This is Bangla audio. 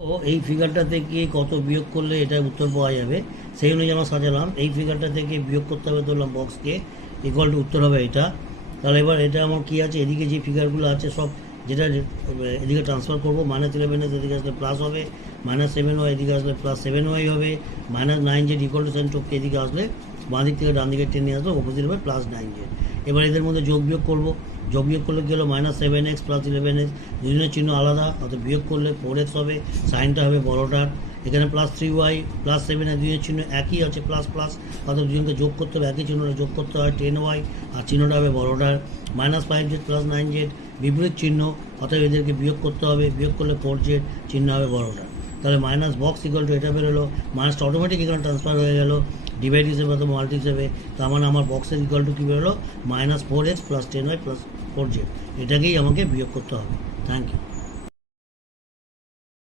ও এই ফিগারটা থেকে কত বিয়োগ করলে এটা উত্তর পাওয়া যাবে সেই অনুযায়ী আমরা সাজালাম। এই ফিগারটা থেকে বিয়োগ করতে হবে, ধরলাম বক্সকে ইকুয়াল টু উত্তর হবে এটা। তাহলে এবার এটা আমার কী আছে, এদিকে যে ফিগারগুলো আছে সব যেটা এদিকে ট্রান্সফার করবো, -11 এদিকে আসলে প্লাস হবে, -7y এদিকে আসলে +7y হবে, -9z ইকুয়াল টু সাইন টোপকে এদিকে আসলে বাঁ দিক থেকে ডান দিকে টেনে আসলে অপোজিট হবে +9z। এবার এদের মধ্যে যোগ বিয়োগ করবো, যোগ বিয়োগ করলে কী হলো -7x + 11x, দুজনের চিহ্ন আলাদা, অর্থাৎ বিয়োগ করলে 4x হবে, সাইনটা হবে বড়টার। এখানে +3y +7 এর দুজনের চিহ্ন একই আছে প্লাস প্লাস, অর্থাৎ দুজনকে যোগ করতে হবে, একই চিহ্নটা যোগ করতে হয় 10y, আর চিহ্নটা হবে বড়টার। -5z + 9z বিপরীত চিহ্ন, অর্থাৎ এদেরকে বিয়োগ করতে হবে, বিয়োগ করলে 4z চিহ্ন হবে বড়টার। তাহলে মাইনাস বক্স ইকুয়াল টু এটা বেরোলো, মাইনাসটা অটোমেটিক এখানে ট্রান্সফার হয়ে গেল ডিভাইড হিসেবে অথবা মাল্টি হিসেবে। তার মানে আমার বক্সের ইকুয়াল টু কী বেরোলো, -4x + 10y + 4z। এটাকেই আমাকে বিয়োগ করতে হবে। Thank you.